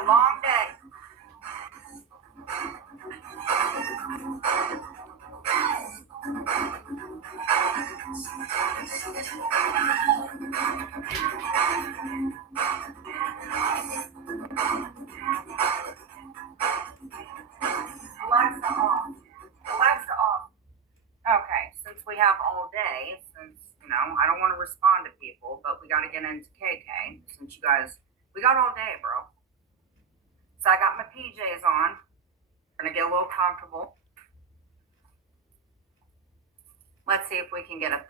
a long day. Alexa off. Alexa off. Okay, since we have all day, I don't want to respond to people, but we got to get into KK since we got all day, bro. So I got my PJs on. Gonna get a little comfortable. Let's see if we can get 1,000.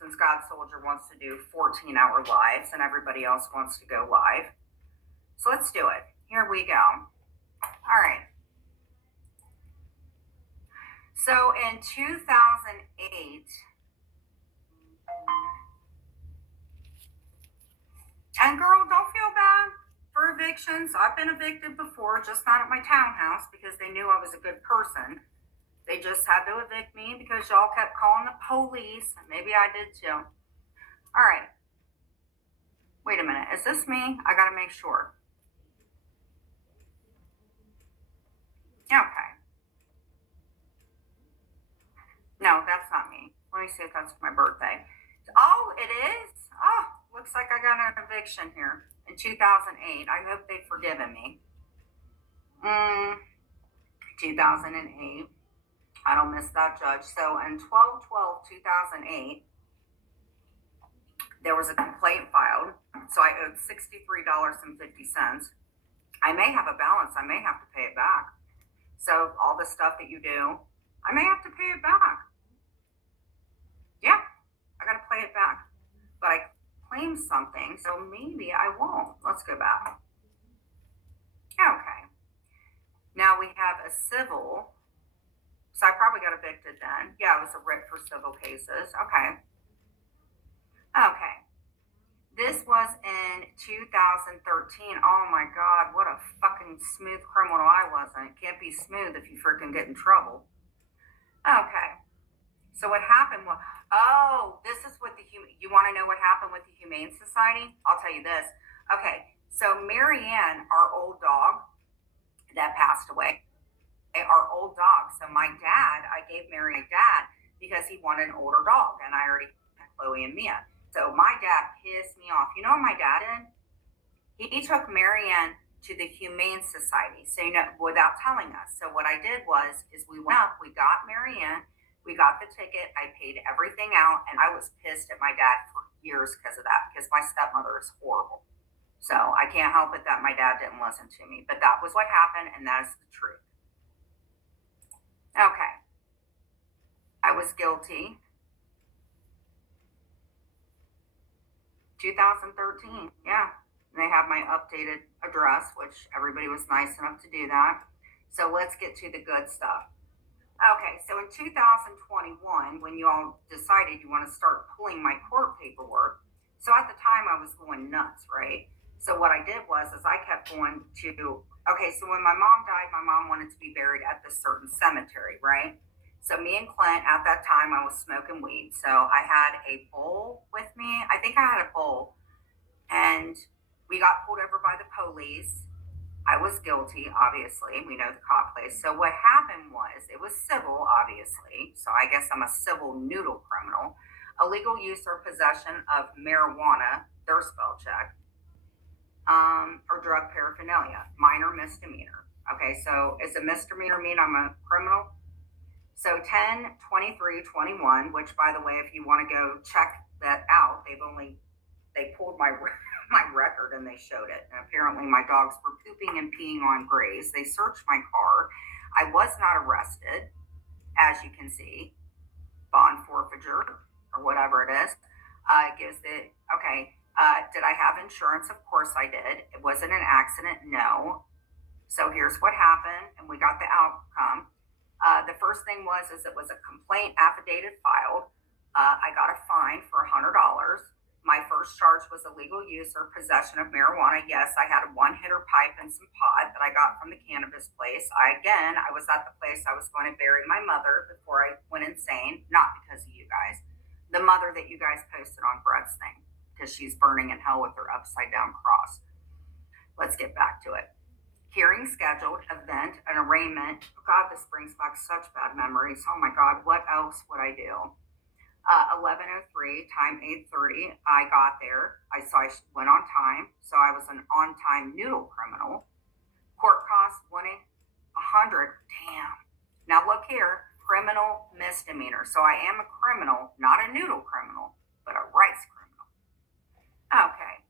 Since God Soldier wants to do 14-hour lives and everybody else wants to go live. So let's do it. Here we go. All right. So in 2008, and girl, don't feel bad for evictions. I've been evicted before, just not at my townhouse because they knew I was a good person. They just had to evict me because y'all kept calling the police. Maybe I did too. All right. Wait a minute. Is this me? I got to make sure. Okay. No, that's not me. Let me see if that's my birthday. Oh, it is? Oh, looks like I got an eviction here in 2008. I hope they've forgiven me. 2008. I don't miss that, Judge. So in 12/12/2008, there was a complaint filed. So I owed $63.50. I may have a balance. I may have to pay it back. So all the stuff that you do, I may have to pay it back. Yeah, I got to pay it back. But I claimed something, so maybe I won't. Let's go back. Okay. Now we have a civil. So I probably got evicted then. Yeah, it was a writ for civil cases. Okay. Okay. This was in 2013. Oh my God, what a fucking smooth criminal I wasn't. Can't be smooth if you freaking get in trouble. Okay. So what happened was, this is what you want to know what happened with the Humane Society? I'll tell you this. Okay, so Marianne, our old dog that passed away, our old dog. So my dad, I gave Mary my dad because he wanted an older dog, and I already had Chloe and Mia. So my dad pissed me off. You know what my dad did? He took Marianne to the Humane Society, so without telling us. So what I did is we went up, we got Marianne, we got the ticket, I paid everything out, and I was pissed at my dad for years because of that, because my stepmother is horrible. So I can't help it that my dad didn't listen to me, but that was what happened, and that is the truth. Okay. I was guilty. 2013, yeah. And they have my updated address, which everybody was nice enough to do that. So let's get to the good stuff. Okay, so in 2021, when you all decided you want to start pulling my court paperwork, so at the time I was going nuts, right? So what I did was I kept going to, so when my mom died, my mom wanted to be buried at this certain cemetery, right? So me and Clint, at that time, I was smoking weed. So I had a bowl with me. I think I had a bowl. And we got pulled over by the police. I was guilty, obviously. We know the cop place. So what happened was, it was civil, obviously. So I guess I'm a civil noodle criminal. Illegal use or possession of marijuana, their spell check, or drug paraphernalia, minor misdemeanor. Okay, so is a misdemeanor mean I'm a criminal? So 10/23/21, which, by the way, if you want to go check that out, they pulled my record and they showed it. And apparently my dogs were pooping and peeing on graze. They searched my car. I was not arrested, as you can see. Bond forfeiture or whatever it is. It gives it, okay. Did I have insurance? Of course I did. It wasn't an accident, no. So here's what happened, and we got the outcome. The first thing it was a complaint affidavit filed. I got a fine for $100. My first charge was illegal use or possession of marijuana. Yes, I had a one-hitter pipe and some pot that I got from the cannabis place. I was at the place I was going to bury my mother before I went insane, not because of you guys. The mother that you guys posted on Brett's thing, because she's burning in hell with her upside-down cross. Let's get back to it. Hearing scheduled, event, an arraignment. God, this brings back such bad memories. Oh my God, what else would I do? 11:03, time 8:30. I got there. I went on time, so I was an on-time noodle criminal. Court costs 100. Damn. Now look here, criminal misdemeanor. So I am a criminal, not a noodle criminal, but a rice criminal. Okay.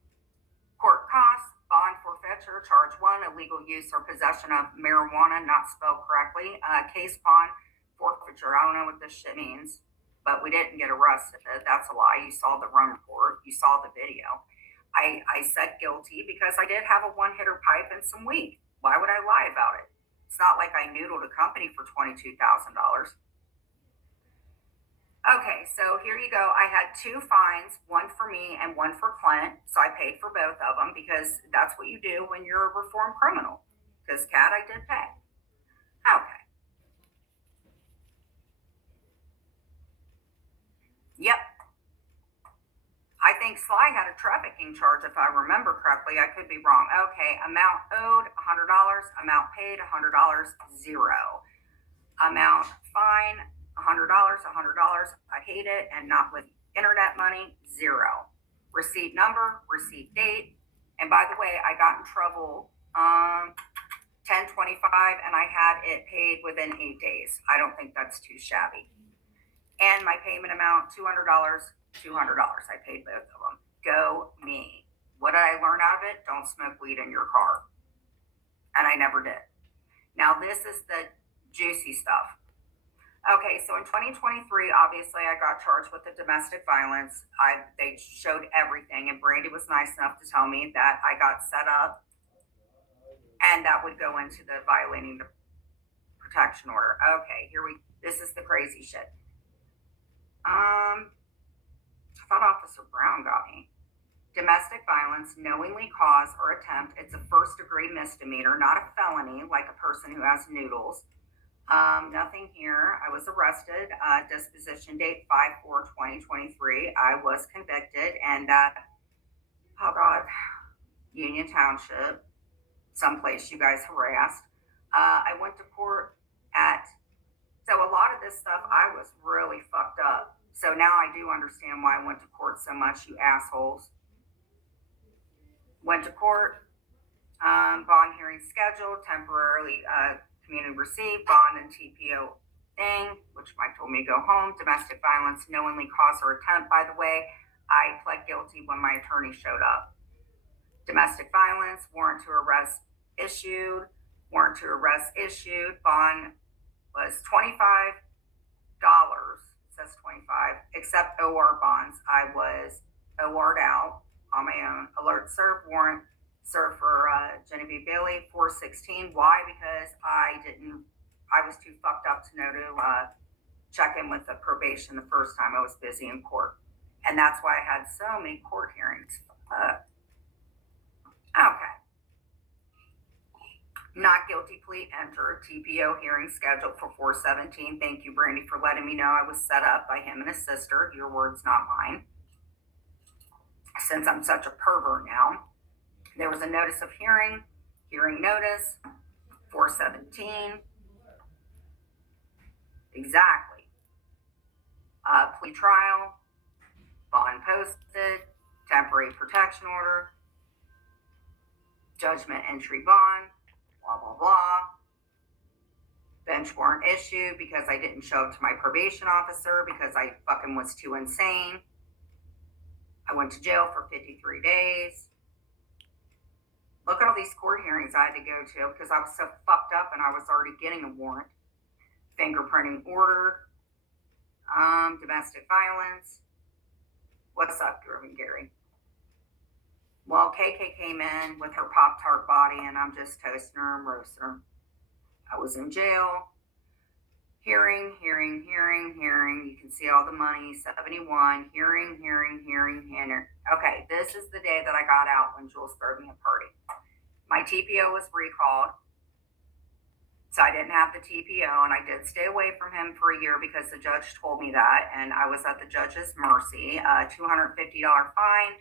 Court costs, bond forfeiture, charge 1, illegal use or possession of marijuana, not spelled correctly. Case bond forfeiture. I don't know what this shit means, but we didn't get arrested. That's a lie. You saw the run report. You saw the video. I said guilty because I did have a one-hitter pipe and some weed. Why would I lie about it? It's not like I noodled a company for $22,000. Okay, so here you go. I had 2 fines, one for me and one for Clint. So I paid for both of them because that's what you do when you're a reformed criminal. Because Cat, I did pay. Okay. Yep. I think Sly had a trafficking charge, if I remember correctly. I could be wrong. Okay, amount owed, $100. Amount paid, $100, 0. Amount fine, $100. I paid it, and not with internet money, 0. Receipt number, receipt date. And by the way, I got in trouble 10/25, and I had it paid within 8 days. I don't think that's too shabby. And my payment amount, $200. I paid both of them. Go me. What did I learn out of it? Don't smoke weed in your car. And I never did. Now, this is the juicy stuff. Okay, so in 2023, obviously, I got charged with the domestic violence. They showed everything, and Brandy was nice enough to tell me that I got set up, and that would go into the violating the protection order. Okay, this is the crazy shit. I thought Officer Brown got me. Domestic violence, knowingly cause or attempt. It's a first-degree misdemeanor, not a felony, like a person who has noodles. Nothing here. I was arrested. Disposition date 5/4/2023. I was convicted, and Union Township, someplace you guys harassed. I went to court so a lot of this stuff, I was really fucked up. So now I do understand why I went to court so much, you assholes. Went to court, bond hearing scheduled, temporarily community received, bond and TPO thing, which Mike told me to go home. Domestic violence, knowingly cause or attempt. By the way, I pled guilty when my attorney showed up. Domestic violence, warrant to arrest issued, bond was $25, says 25, except OR bonds. I was OR'd out on my own. Alert served, warrant served for Genevieve Bailey, 4/16. Why? Because I was too fucked up to know to check in with the probation the first time I was busy in court. And that's why I had so many court hearings. Okay. Not guilty plea entered. TPO hearing scheduled for 4/17. Thank you, Brandy, for letting me know I was set up by him and his sister. Your words, not mine. Since I'm such a pervert now. There was a notice of hearing notice, 4/17. Exactly. Plea trial, bond posted, temporary protection order, judgment entry bond, blah, blah, blah. Bench warrant issued because I didn't show up to my probation officer because I fucking was too insane. I went to jail for 53 days. Look at all these court hearings I had to go to because I was so fucked up and I was already getting a warrant. Fingerprinting order. Domestic violence. What's up, Driven Gary? Well, KK came in with her Pop-Tart body and I'm just toasting her and roasting her. I was in jail. Hearing. You can see all the money, 71. Hearing. Okay, this is the day that I got out when Jules threw me a party. My TPO was recalled. So I didn't have the TPO, and I did stay away from him for a year because the judge told me that, and I was at the judge's mercy. $250 fine,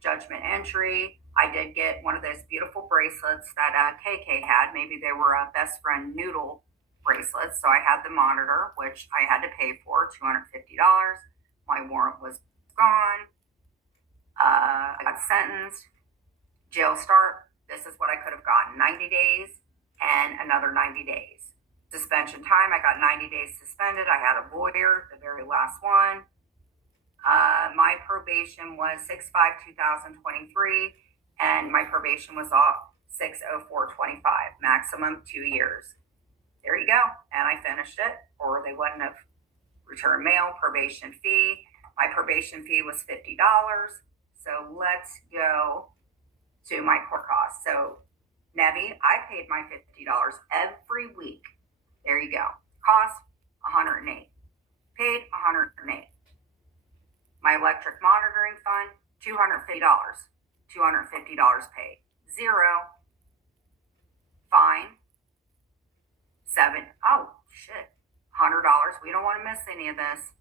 judgment entry. I did get one of those beautiful bracelets that KK had. Maybe they were a best friend noodle bracelets. So I had the monitor, which I had to pay for $250. My warrant was gone. I got sentenced. Jail start. This is what I could have gotten: 90 days and another 90 days. Suspension time, I got 90 days suspended. I had a lawyer, the very last one. My probation was 6/5/2023, and my probation was off 6/04/25, maximum 2 years. There you go. And I finished it, or they wouldn't have returned mail. Probation fee. My probation fee was $50. So let's go to my court costs. So Nevi, I paid my $50 every week. There you go. Cost $108. Paid $108. My electric monitoring fund, $250. $250 paid. Zero. Fine. Oh shit. $100. We don't want to miss any of this.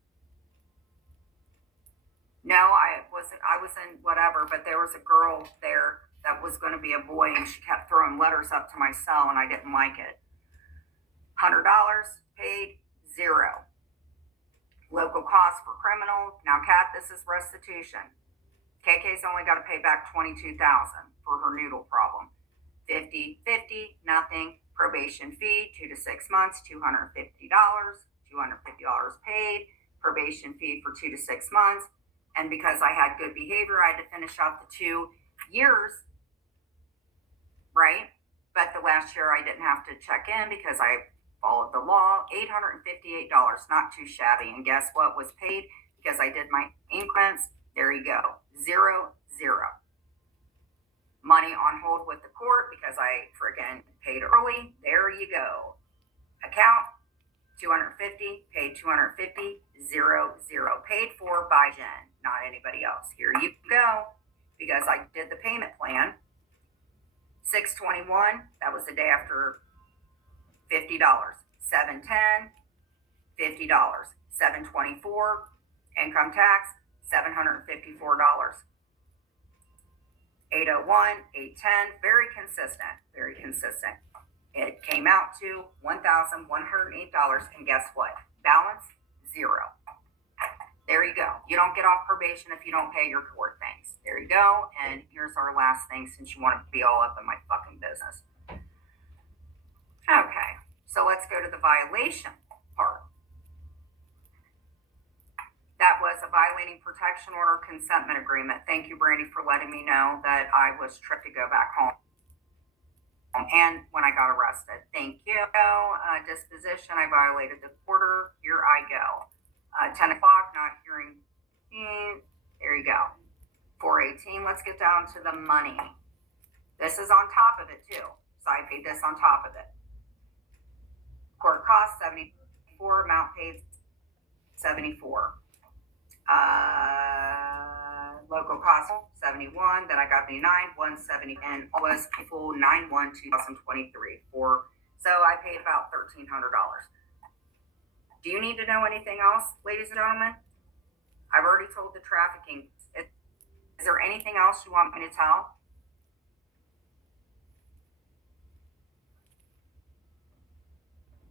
No, I was in whatever, but there was a girl there that was going to be a boy, and she kept throwing letters up to my cell, and I didn't like it. $100 paid. Zero. Local costs for criminal. Now, Kat, this is restitution. KK's only got to pay back $22,000 for her noodle problem. 50, nothing. Probation fee, 2 to 6 months, $250. $250 paid. Probation fee for 2 to 6 months. And because I had good behavior, I had to finish out the 2 years, right? But the last year I didn't have to check in because I followed the law. $858, not too shabby. And guess what was paid? Because I did my increments. There you go. 0, 0. Money on hold with the court because I friggin' paid early. There you go. Account, $250, paid $250, 0, 0. Paid for by Jen, not anybody else. Here you go. Because I did the payment plan. 6/21, that was the day after, $50. 7/10, $50. 7/24, income tax, $754. 8/01, 8/10, very consistent, very consistent. It came out to $1,108, and guess what? Balance, 0. There you go. You don't get off probation if you don't pay your court things. There you go. And here's our last thing, since you want to be all up in my fucking business. Okay, so let's go to the violation part. That was a violating protection order consentment agreement. Thank you, Brandy, for letting me know that I was tricked to go back home. And when I got arrested. Thank you. Disposition, I violated the order. Here I go. 10 o'clock, not hearing. There you go. 4/18, let's get down to the money. This is on top of it too. So I paid this on top of it. Court cost, 74, amount paid, 74. Local cost, 71, then I got me 170, and was full 9/1/2023 so I paid about $1,300. Do you need to know anything else, ladies and gentlemen? I've already told the trafficking. Is there anything else you want me to tell?